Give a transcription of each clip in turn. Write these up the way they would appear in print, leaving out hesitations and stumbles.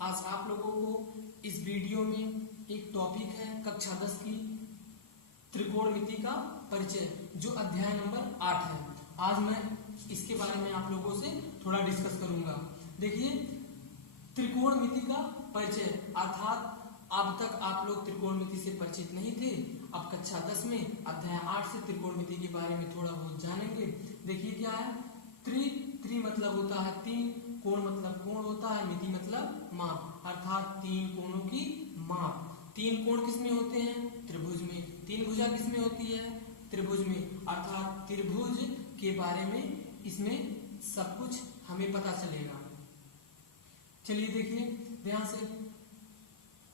आज आप लोगों को इस वीडियो में एक टॉपिक है कक्षा 10 की त्रिकोणमिति का परिचय, जो अध्याय नंबर 8 है। आज मैं इसके बारे में आप लोगों से थोड़ा डिस्कस करूंगा। देखिए, त्रिकोणमिति का परिचय अर्थात अब तक आप लोग त्रिकोणमिति से परिचित नहीं थे। अब कक्षा 10 में अध्याय 8 से त्रिकोणमिति के बारे में थोड़ा बहुत जानेंगे। देखिए क्या है, त्रि मतलब होता है तीन, कोण मतलब कोण होता है, मिति मतलब माप, अर्थात तीन कोणों की माप। तीन कोण किसमें होते हैं? त्रिभुज में। तीन भुजा किसमें होती है? त्रिभुज में। अर्थात त्रिभुज के बारे में इसमें सब कुछ हमें पता चलेगा। चलिए देखिए ध्यान से,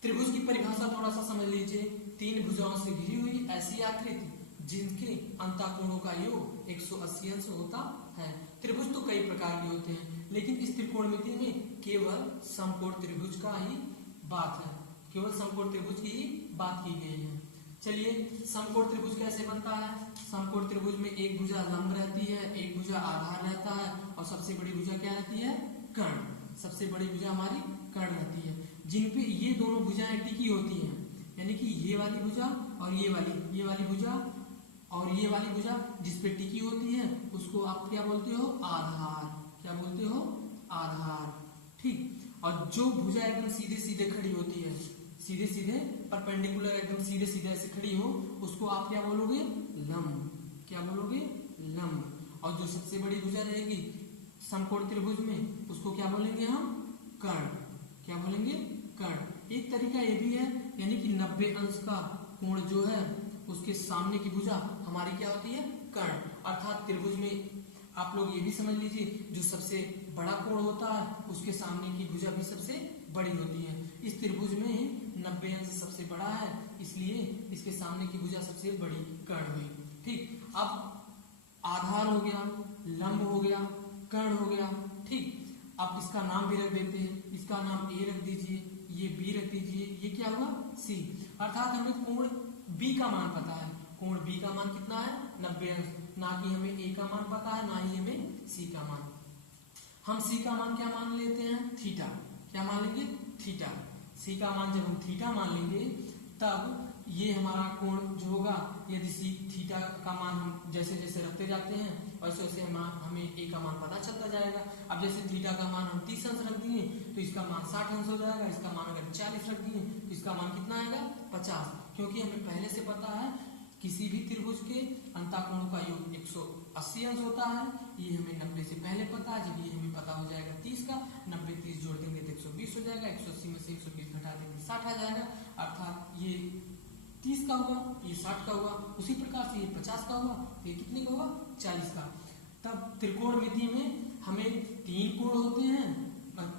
त्रिभुज की परिभाषा थोड़ा सा समझ लीजिए। तीन भुजाओं से घिरी हुई ऐसी आकृति जिनके अंतःकोणों का योग 180 अंश होता है। त्रिभुज तो कई प्रकार के होते हैं, लेकिन इस त्रिकोणमिति में केवल समकोण त्रिभुज का ही बात है, केवल समकोण त्रिभुज की ही बात की गई है। चलिए, समकोण त्रिभुज कैसे बनता है? समकोण त्रिभुज में एक भुजा लंब रहती है, एक भुजा आधार रहता है, और सबसे बड़ी भुजा क्या रहती है? कर्ण। सबसे बड़ी भुजा हमारी कर्ण रहती है, जिनपे ये दोनों भुजाएं टिकी होती हैं। यानी कि ये वाली भुजा और ये वाली भुजा और ये वाली भुजा जिसपे टिकी होती है उसको आप क्या बोलते हो? आधार। क्या बोलते हो? आधार। ठीक। और जो भुजा एकदम सीधे सीधे खड़ी होती है, सीधे सीधे परपेंडिकुलर, एकदम सीधे सीधे ऐसे खड़ी हो, उसको आप क्या बोलोगे? लंब। क्या बोलोगे? लंब। और जो सबसे बड़ी भुजा रहेगी समकोण त्रिभुज में, उसको क्या बोलेंगे हम? कर्ण। क्या बोलेंगे? कर्ण। एक तरीका ये भी है, यानी कि 90 अंश का कोण जो है उसके सामने की भुजा हमारी क्या होती है? कर्ण। अर्थात त्रिभुज में आप लोग ये भी समझ लीजिए, जो सबसे बड़ा कोण होता है उसके सामने की भुजा भी सबसे बड़ी होती है। इस त्रिभुज में 90 अंश सबसे बड़ा है, इसलिए इसके सामने की भुजा सबसे बड़ी कर्ण हुई। ठीक। अब आधार हो गया, लंब हो गया, कर्ण हो गया। ठीक। अब इसका नाम भी रख देते हैं। इसका नाम ए रख दीजिए, ये बी रख दीजिए, ये क्या हुआ? सी। अर्थात हमें कोण बी का मान पता है। कोण बी का मान कितना है? 90 अंश। ना कि हमें ए का मान पता है, ना ही हमें सी का मान। हम सी का मान क्या मान लेते हैं? थीटा। क्या मान लेंगे? थीटा। सी का मान जब हम थीटा मान लेंगे, तब ये हमारा कोण जो होगा, यदि सी थीटा का मान हम जैसे जैसे रखते जाते हैं वैसे वैसे हमें ए का मान पता चलता जाएगा। अब जैसे थीटा का मान हम 30 अंश रख दिए तो इसका मान 60 अंश हो जाएगा। इसका मान अगर 40 रख दिए तो इसका मान कितना आएगा? 50। क्योंकि हमें पहले से पता है किसी भी त्रिभुज के अंतःकोणों का योग 180 अंश होता है। ये हमें 90 से पहले पता है। जब ये हमें पता हो जाएगा 30 का, 90 30 जोड़ देंगे तो 120 हो जाएगा। 180 में से 120 घटा देंगे 60 आ जाएगा। अर्थात ये 30 का हुआ, ये 60 का हुआ। उसी प्रकार से ये 50 का हुआ, ये कितने का हुआ? 40 का। तब त्रिकोणमिति में हमें तीन कोण होते हैं।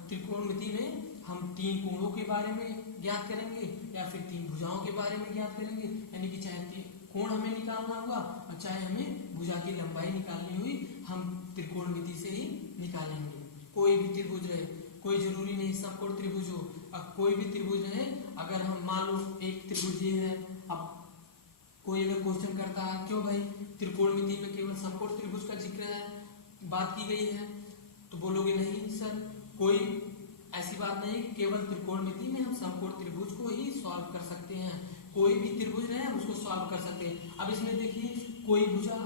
त्रिकोणमिति में हम तीन कोणों के बारे में ज्ञात करेंगे या फिर तीन भुजाओं के बारे में ज्ञात करेंगे। यानी कि चाहे कोण हमें निकालना हुआ और चाहे हमें भुजा की लंबाई निकालनी हुई, हम त्रिकोणमिति से ही निकालेंगे। कोई भी त्रिभुज रहे, कोई जरूरी नहीं समकोण त्रिभुज हो। अब कोई भी त्रिभुज रहे, अगर हम मान लो एक त्रिभुज ये है, अब कोई अगर क्वेश्चन करता है क्यों भाई त्रिकोणमिति में केवल समकोण त्रिभुज का जिक्र है, बात की गई है, तो बोलोगे नहीं सर, कोई ऐसी बात नहीं, केवल त्रिकोणमिति में हम समकोण त्रिभुज को ही सॉल्व कर सकते हैं। कोई भी त्रिभुज रहे हम उसको सॉल्व कर सकते हैं। अब इसमें देखिए, कोई भुजा,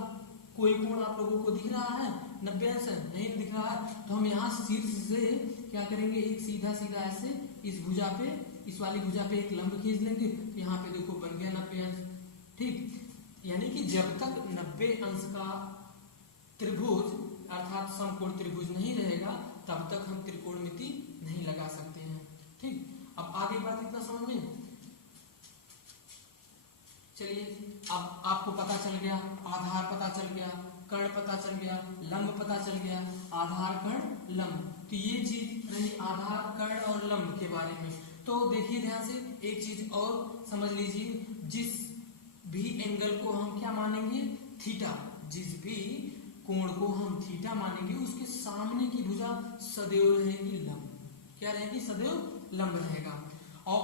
कोई कोण आप लोगों को दिख रहा है? 90 अंश नहीं दिख रहा है, तो हम यहाँ शीर्ष से क्या करेंगे? एक सीधा सीधा ऐसे इस भुजा पे, इस वाली भुजा पे एक लंब खींच लेंगे। यहाँ पे देखो बन गया 90 अंश। ठीक। यानी कि जब तक 90 अंश का त्रिभुज अर्थात समकोण त्रिभुज नहीं रहेगा, तब तक हम त्रिकोणमिति नहीं लगा सकते हैं। ठीक। अब आगे बात इतना समझ में। चलिए, अब आपको पता चल गया, आधार पता चल गया, कर्ण पता चल गया, लंब पता चल गया। आधार, कर्ण, लंब, तो ये चीज रही आधार, कर्ण और लंब के बारे में। तो देखिए ध्यान से, एक चीज और समझ लीजिए, जिस भी एंगल को हम क्या मानेंगे? थीटा। जिस भी कोण को हम थीटा मानेंगे, उसके सामने की भुजा सदैव रहेगी लंब। क्या रहेगी? सदैव लंब रहेगा। और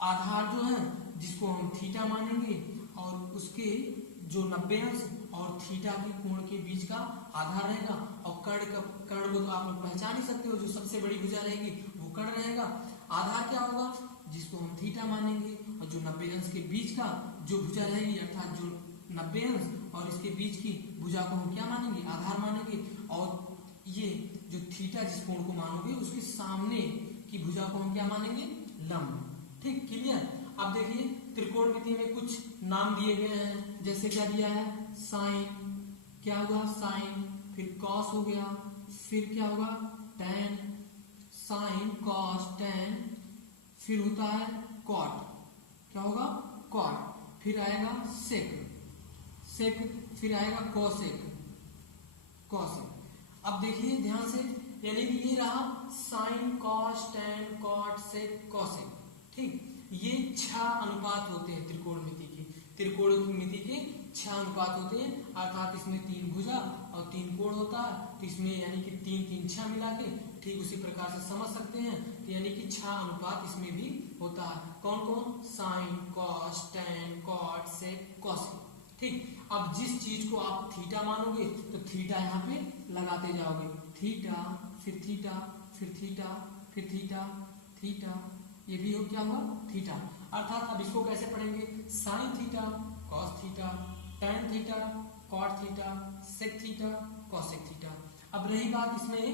आधार जो है जिसको हम थीटा मानेंगे, और उसके जो 90 अंश और थीटा के कोण के बीच का आधार रहेगा, और कर्ण को तो आप लोग पहचान ही सकते हो, जो सबसे बड़ी भुजा रहेगी वो कर्ण रहेगा। आधार क्या होगा, जिसको हम थीटा मानेंगे, और जो 90 अंश के बीच का जो भुजा रहेगी, अर्थात जो 90 अंश और इसके बीच की भुजा को हम क्या मानेंगे, आधार मानेंगे। और ये जो थीटा जिस कोण को मानोगे उसके सामने की भुजा को हम क्या मानेंगे, लंब। ठीक, क्लियर। अब देखिए त्रिकोणमिति में कुछ नाम दिए गए हैं, जैसे क्या दिया है, साइन, क्या होगा साइन, फिर कॉस हो गया, फिर क्या होगा टैन, साइन कॉस टैन, फिर होता है कॉट, क्या होगा कॉट, फिर आएगा सेक, सेक, फिर आएगा कोसेक, कोसेक। अब देखिए ध्यान से, यानी कि ये रहा sine cos tan cot sec cosec. ठीक, ये 6 अनुपात होते हैं त्रिकोणमिति के। त्रिकोणमिति के 6 अनुपात होते हैं, अर्थात इसमें 3 भुजा और 3 कोण होता है, तो इसमें यानी कि 3 3 6 मिला के ठीक उसी प्रकार से समझ सकते हैं। तो यानी कि 6 अनुपात इसमें भी होता है। कौन कौन, sine cos tan cot sec cosec. ठीक, अब जिस चीज को आप थीटा मानोगे तो थीटा यहाँ पे लगाते जाओगे, थीटा, फिर थीटा, फिर थीटा, फिर थीटा, थीटा, ये भी हो क्या हुआ थीटा। अर्थात अब इसको कैसे पढ़ेंगे, sine theta cos theta tan theta cot theta sec theta cosec theta. अब रही बात इसमें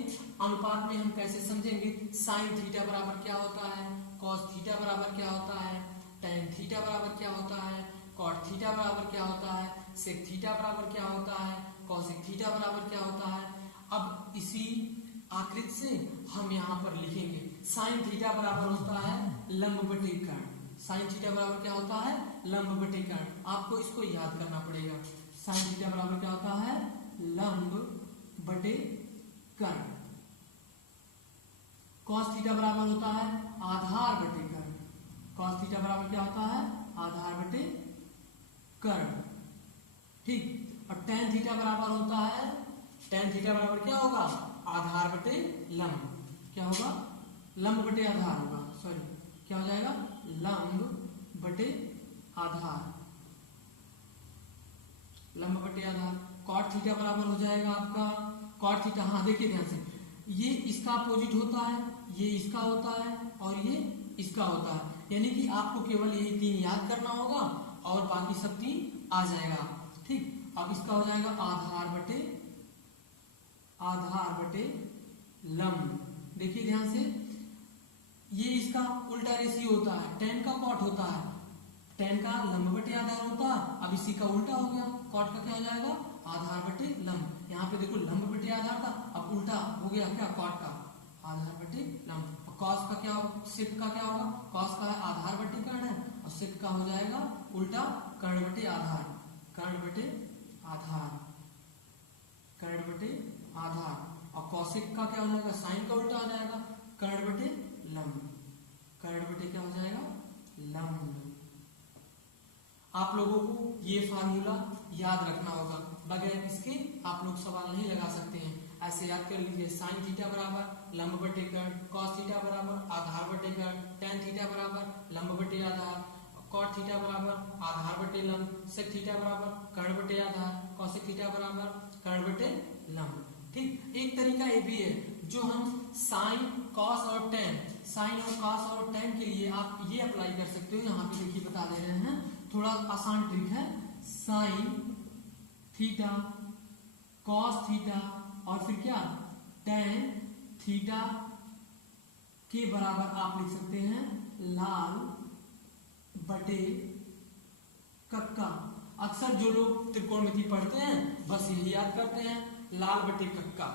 अनुपात में हम कैसे समझेंगे, साइन थीटा बराबर क्या होता है, कॉस थीटा बराबर क्या होता है, टैन थीटा बराबर क्या होता है, कॉट थीटा बराबर क्या होता है, सेक थीटा बराबर क्या होता है, कोसेक थीटा बराबर क्या होता है। अब इसी आकृति से हम यहाँ पर लिखेंगे, साइन थीटा बराबर होता है लंब बटे कर्ण, साइन थीटा बराबर क्या होता है, लंब बटे कर्ण। आपको इसको याद करना पड़ेगा, साइन थीटा बराबर क्या होता है, लंब बटे कर्ण। कॉस थीटा बराबर होता है आधार बटे कर्ण, कॉस थीटा बराबर क्या होता है, आधार बटे कर्ण। ठीक, और टैन थीटा बराबर होता है, टैन थीटा बराबर क्या होगा, आधार बटे लंब, क्या होगा, लंब बटे आधार होगा, सॉरी क्या हो जाएगा, लंब बटे आधार, लंब बटे आधार। कॉट थीटा बराबर हो जाएगा आपका, कॉट थीटा, हाँ देखिए ध्यान से, ये इसका अपोजिट होता है, ये इसका होता है और ये इसका होता है, यानी कि आपको केवल यही 3 याद करना होगा और बाकी सब 3 आ जाएगा। ठीक, अब इसका हो जाएगा आधार बटे लंब। देखिए ध्यान से, ये इसका उल्टा रेशियो होता है, टैन का कॉट होता है, टैन का लंब बटे आधार होता है। अब इसी का उल्टा हो गया, कॉट का क्या हो जाएगा, आधार बटे लंब। यहाँ पे देखो लंब बटे आधार था, अब उल्टा हो गया क्या, कॉट का आधार बटे लंब। कॉस का क्या, सेक का क्या होगा, कॉस का है आधार बटे कर्ण है, और सेक का हो जाएगा उल्टा कर्ण बटे आधार, कर्ण बटे आधार, कर्ण बटे आधार। और कौशिक का क्या हो जाएगा, साइन का उल्टा हो जाएगा, कर्ण बटे लंब, कर्ण बटे क्या हो जाएगा, लंब। आप लोगों को ये फार्मूला याद रखना होगा, बगैर इसके आप लोग सवाल नहीं लगा सकते हैं। ऐसे याद कर लीजिए, साइन थीटा बराबर लंब बटे कर्ण, कॉस थीटा बराबर आधार बटे कर्ण, टैन थीटा बराबर लंब बटे आधार, कॉट थीटा बराबर आधार बटे लंब, सेक थीटा बराबर कर्ण बटे आधार, कौशिक थीटा बराबर कर्ण बटे लंब। ठीक, एक तरीका ये भी है, जो हम साइन कॉस और टैन, साइन और कॉस और टैन के लिए आप ये अप्लाई कर सकते हो। यहाँ पे देखिए बता दे रहे हैं, थोड़ा आसान ट्रिक है, साइन थीटा कॉस थीटा और फिर क्या टैन थीटा के बराबर आप लिख सकते हैं लाल बटे कक्का। अक्सर जो लोग त्रिकोणमिति पढ़ते हैं बस यही याद करते हैं, लाल बटे कक्का,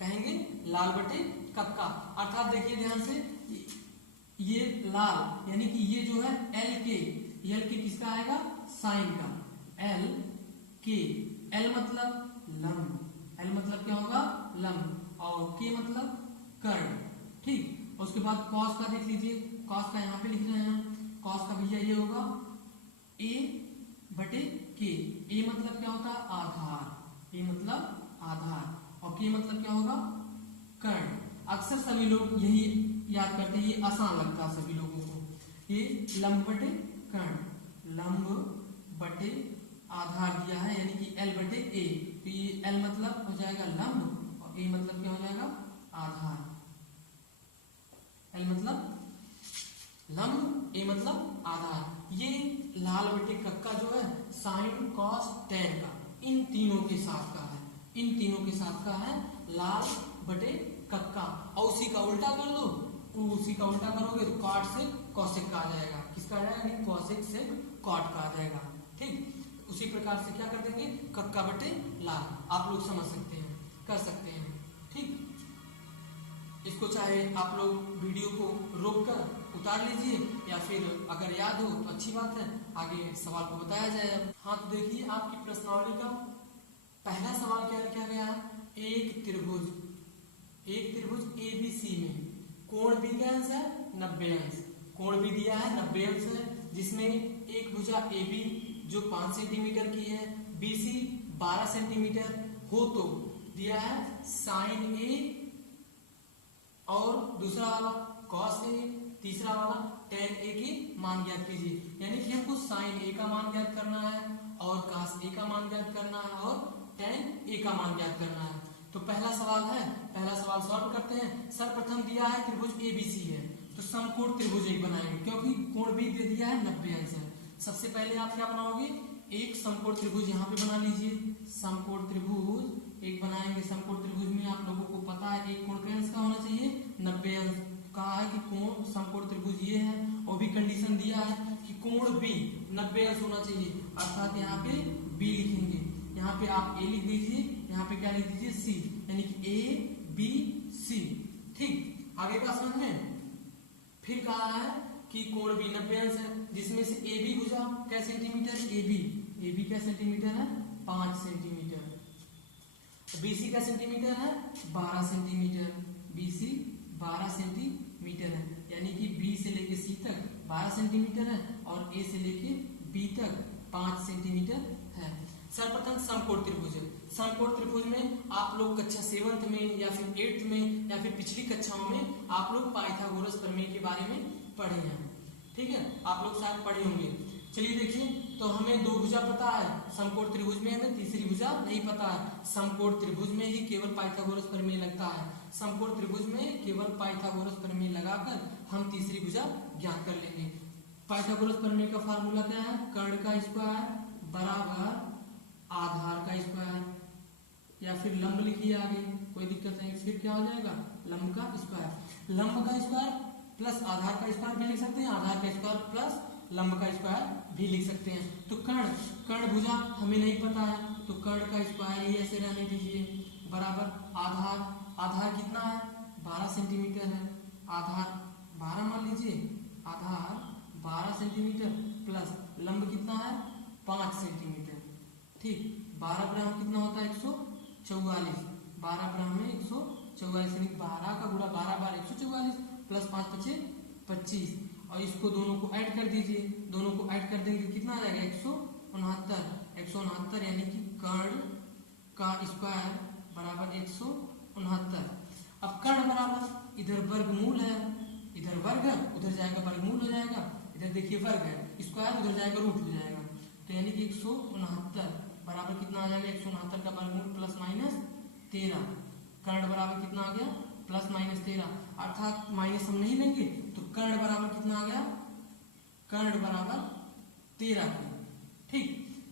कहेंगे लाल बटे कक्का। अर्थात देखिए ध्यान से, ये लाल यानी कि ये जो है एल के किसका आएगा, साइन का, एल के, एल मतलब लंब, एल मतलब क्या होगा लंब, और के मतलब कर्ण। ठीक, उसके बाद कॉस का देख लीजिए, कॉस का यहाँ पे लिख रहे हैं, कॉस का भैया ये होगा ए बटे के, ए मतलब क्या होता है आधार, ए मतलब आधार, और के मतलब क्या होगा कर्ण। अक्सर सभी लोग यही याद करते हैं, ये आसान लगता है सभी लोगों को, ये लंब बटे कर्ण, लंब बटे आधार दिया है यानी कि एल बटे ए, तो ये एल मतलब हो जाएगा लंब और ए मतलब क्या हो जाएगा आधार। एल मतलब लंब, ए मतलब आधार। ये लाल बटे कक्का जो है साइन कॉस टेन का इन तीनों के साथ का है, इन तीनों के साथ का है लाल बटे कक्का। और उसी का उल्टा कर दो, उसी का उल्टा करोगे तो कॉट से कॉसेक का आ जाएगा। किसका आ जाएगा? कॉसेक से कॉट का आ जाएगा। ठीक, उसी प्रकार से क्या कर देंगे कक्का बटे लाल। आप लोग समझ सकते हैं, कर सकते हैं। ठीक, इसको चाहे आप लोग वीडियो को रोक कर उतार लीजिए या फिर अगर याद हो तो अच्छी बात है, आगे सवाल को बताया जाए। हाँ, तो देखिए आपकी प्रश्नावली का पहला सवाल क्या लिखा गया है? एक त्रिभुज ABC में कोण भी क्या अंश है? 90 अंश। कोण भी दिया है 90 अंश है, जिसमें एक भुजा AB जो 5 सेंटीमीटर की है, BC 12 सेंटीमीटर हो तो दिया है साइन A और दूसरा वाला कॉस A, तीसरा वाला tan A के मान ज्ञात कीजिए। यानी कि हमको साइन A का मान ज्ञात करना है और cos A का मान ज्ञात करना है और tan A का मान ज्ञात करना है। तो पहला सवाल है, पहला सवाल सॉल्व करते हैं। सर्वप्रथम दिया है त्रिभुज ABC है तो समकोण त्रिभुज एक बनाएंगे, क्योंकि कोण भी दे दिया है 90 अंश है। सबसे पहले आप क्या बनाओगे? एक समकोण त्रिभुज यहाँ पे बना लीजिए। समकोण त्रिभुज एक बनाएंगे। समकोण त्रिभुज में आप लोगों को पता है एक कोण का अंश का होना चाहिए 90 अंश। कहा है कि कोण समकोण त्रिभुज ये है और भी कंडीशन दिया है कि कोण B 90 अंश होना चाहिए, अर्थात यहाँ पे B लिखेंगे। यहाँ पे आप A लिख दीजिए, यहाँ पे क्या लिख दीजिए C, यानी कि ABC। ठीक, आगे का समझ में। फिर कहा है कि कोण B 90 अंश है, जिसमें से AB भुजा क्या सेंटीमीटर? AB क्या सेंटीमीटर है? 5 सेंटीमीटर। BC का सेंटीमीटर है 12 सेंटीमीटर। BC 12 सेंटीमीटर है, यानी कि B से लेके C तक 12 सेंटीमीटर है और A से लेके B तक 5 सेंटीमीटर है। सर्वप्रथम समकोण त्रिभुज है। समकोण त्रिभुज में आप लोग कक्षा 7th में या फिर 8th में या फिर पिछली कक्षाओं में आप लोग पाइथागोरस प्रमेय के बारे में पढ़े हैं। ठीक है, आप लोग शायद पढ़े होंगे। चलिए देखिए, तो हमें 2 भुजा पता है समकोण त्रिभुज में, हमें तीसरी भुजा नहीं पता है। समकोण त्रिभुज में ही केवल पाइथागोरस प्रमेय लगता है। समकोण त्रिभुज में केवल पाइथागोरस प्रमेय लगाकर हम तीसरी भुजा ज्ञात कर लेंगे। पाइथागोरस प्रमेय का फार्मूला क्या है? कर्ण का स्क्वायर बराबर आधार का स्क्वायर, या फिर लंब लिखिए आगे, कोई दिक्कत नहीं। फिर क्या हो जाएगा? लंब का स्क्वायर। लंब का स्क्वायर प्लस आधार का स्क्वायर भी लिख सकते हैं, आधार का स्क्वायर प्लस लंब का स्क्वायर भी लिख सकते हैं। तो कर्ण भुजा हमें नहीं पता है, तो कर्ण का स्क्वायर ही ऐसे रहने दीजिए बराबर आधार कितना है? 12 सेंटीमीटर है। आधार 12 मान लीजिए, आधार 12 सेंटीमीटर प्लस लंब कितना है? 5 सेंटीमीटर। ठीक, 12 ग्राम कितना होता है? 144। 12 ग्राम में 144, यानी 12 का गुणा 12 बार 144 प्लस 5 पचे 25, और इसको दोनों को ऐड कर दीजिए। दोनों को ऐड कर देंगे कितना आ जाएगा? 169, यानी कि कर्ण का स्क्वायर बराबर 169। अब कर्ण बराबर इधर वर्गमूल है, इधर वर्ग है, उधर जाएगा वर्गमूल हो जाएगा। इधर देखिए वर्ग है, स्क्वायर उधर जाएगा रूट हो जाएगा। तो यानी कि 169 बराबर कितना आ जाएगा? 169 का वर्गमूल प्लस माइनस 13। कर्ण बराबर कितना आ गया? प्लस माइनस 13, अर्थात माइनस हम नहीं लेंगे तो कर्ण बराबर कितना आ गया? कर्ण बराबर 13 की। ठीक,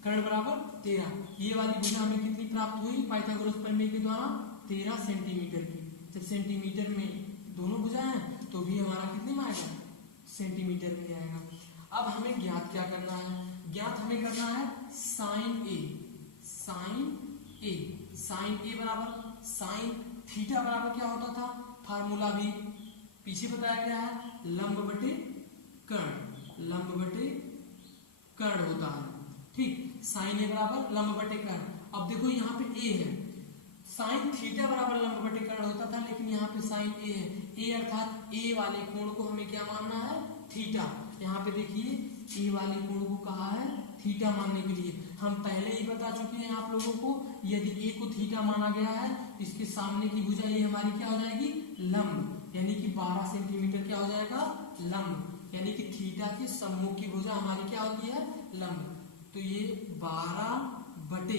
कर्ण बराबर 13। ये वाली भुजा हमें कितनी प्राप्त हुई पाइथागोरस प्रमेय के द्वारा? 13 सेंटीमीटर की। जब सेंटीमीटर में दोनों भुजा हैं तो भी हमारा कितने में आएगा? सेंटीमीटर में आएगा। अब हमें ज्ञात क्या करना है? ज्ञात हमें करना है साइन A। साइन A बराबर साइन थीटा बराबर क्या होता था? फार्मूला भी पीछे बताया गया है, लंब बटे कर्ण होता है। ठीक, साइन A बराबर लंब बटे कर्ण। अब देखो यहाँ पे A है, साइन थीटा बराबर लंब बटे कर्ण होता था, लेकिन यहाँ पे साइन A है। A अर्थात A वाले कोण को हमें क्या मानना है? थीटा। यहाँ पे देखिए A वाले कोण को कहा है थीटा मानने के लिए। हम पहले ही बता चुके हैं आप लोगों को, यदि A को थीटा माना गया है, इसके सामने की भुजा ये हमारी क्या हो जाएगी? लंब, यानी कि 12 सेंटीमीटर क्या हो जाएगा? लंब, यानी कि थीटा के सम्मुख की भुजा हमारी क्या होती है? लंब। तो ये 12 बटे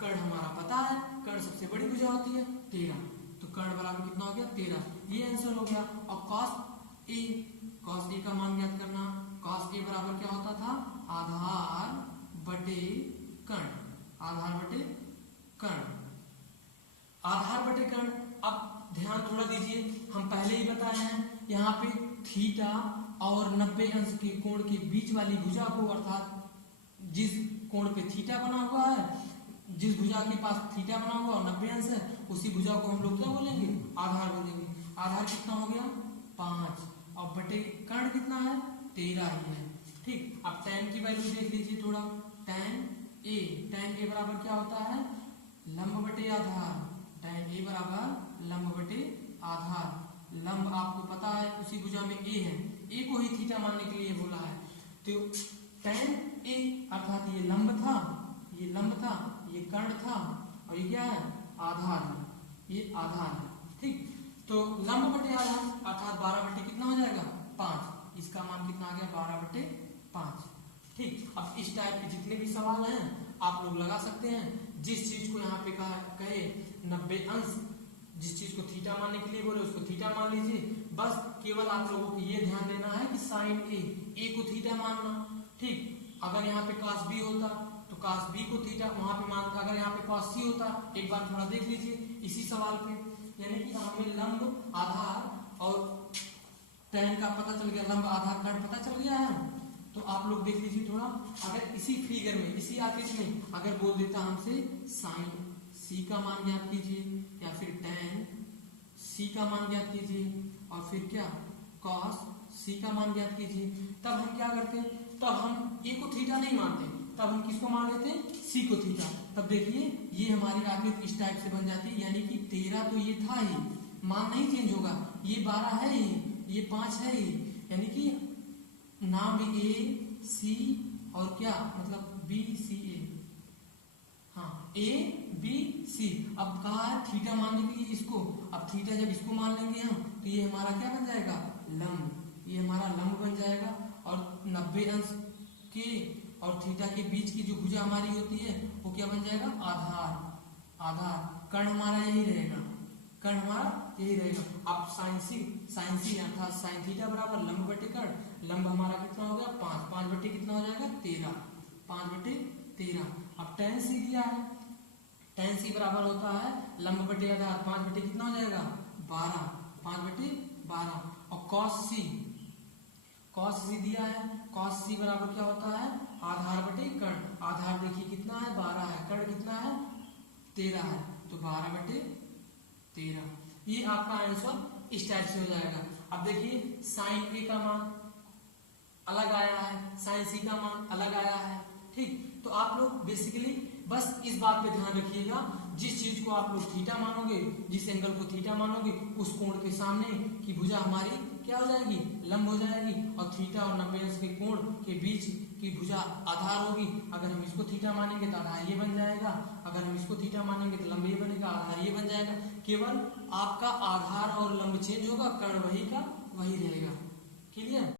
कर्ण हमारा पता है, कर्ण सबसे बड़ी भुजा होती है 13, तो कर्ण बराबर कितना हो गया 13, ये आंसर हो गया। और cos a का मान ज्ञात करना, cos a बराबर क्या होता था, आधार बटे कर्ण, आधार बटे कर्ण, आधार बटे कर्ण। अब ध्यान थोड़ा दीजिए, हम पहले ही बताए हैं यहाँ पे थीटा और 90 अंश के कोण के बीच वाली भुजा को, अर्थात जिस कोण पे थीटा बना हुआ है, जिस भुजा के पास थीटा बना हुआ और 90 अंश है, उसी भुजा को हम लोग क्या बोलेंगे, आधार बोलेंगे। आधार कितना हो गया 5, और बटे कर्ण कितना है 13 ही है। ठीक, अब tan की वैल्यू देख लीजिए थोड़ा, tan a बराबर क्या होता है, लंब बटे आधार, tan a बराबर लंब बटे आधार। लंब आपको पता है उसी भुजा में a है, a को ही थीटा मानने के लिए बोला है, तो tan a अर्थात ये लंब था, ये लंब था, ये कर्ण था, और ये क्या है, आधार है, ये आधार है। ठीक, तो लंब बटे आधार अर्थात 12 बटे कितना हो जाएगा 5, इसका मान कितना आ गया 12 बटे 5। ठीक, अब इस टाइप के जितने भी सवाल हैं आप लोग लगा सकते हैं। जिस चीज को यहाँ पे कहे 90 अंश, जिस चीज को थीटा मानने के लिए बोले उसको थीटा मान लीजिए। बस केवल आप लोगों को ये ध्यान देना है कि साइन ए को थीटा मानना। ठीक, अगर यहाँ पे cos b होता तो cos b को थीटा वहां पे मानता, अगर यहाँ पे cos c होता, एक बार थोड़ा देख लीजिए इसी सवाल पे, यानी कि हमें लंब आधार और tan का पता चल गया, लंब आधार कर्ण पता चल गया है। तो आप लोग देख लीजिए थोड़ा, अगर इसी फिगर में, इसी आकृति में अगर बोल देता हमसे साइन c का मान ज्ञात कीजिए, या फिर tan c का मान ज्ञात कीजिए, और फिर क्या cos c का मान ज्ञात कीजिए, तब हम क्या करते, तब हम a को थीटा नहीं मानते, तब हम किसको मान लेते हैं, c को थीटा। तब देखिए ये हमारी आकृति इस टाइप से बन जाती है, यानी कि 13 तो ये था ही, मान नहीं चेंज होगा, ये 12 है ही, ये 5 है ही, यानी कि नाम भी a c और क्या मतलब b c a, हाँ a b c। अब कहा है थीटा मानने के लिए इसको, अब थीटा जब इसको मान लेंगे हम तो ये हमारा क्या बन जाएगा, लंब, ये हमारा लंब बन जाएगा। और 90 अंश के और थीटा के बीच की जो भुजा हमारी होती है वो क्या बन जाएगा, आधार, आधार। कर्ण हमारा यही रहेगा, कर्ण हमारा यही रहेगा। अब साइन सी अर्थात साइन थीटा बराबर लंब बटे कर्ण, लंब हमारा कितना हो गया 5, 5 बटे कितना हो जाएगा 13, 5 बटे 13। अब tan c दिया है, tan c बराबर होता है लंब बटे आधार, 5 बटे कितना हो जाएगा 12, 5 बटे 12। और cos c दिया है, cos c बराबर क्या होता है आधार बटे कर्ण, आधार देखिए कितना है 12 है, कर्ण कितना है 13 है, तो 12 बटे 13। ये आपका आंसर इस टाइप से हो जाएगा। अब देखिए साइन a का मान अलग आया है, साइन c का मान अलग आया है। ठीक, तो आप लोग बेसिकली बस इस बात पे ध्यान रखिएगा, जिस चीज को आप लोग थीटा मानोगे, जिस एंगल को थीटा मानोगे, उस कोण के सामने की भुजा हमारी क्या हो जाएगी, लंब हो जाएगी, और थीटा और 90 अंश के कोण के बीच की भुजा आधार होगी। अगर हम इसको थीटा मानेंगे तो आधार ये बन जाएगा, अगर हम इसको थीटा मानेंगे तो लंब ये बनेगा, आधार ये बन जाएगा। केवल आपका आधार और लंब चेंज होगा, कर्ण वही का वही रहेगा। क्लियर।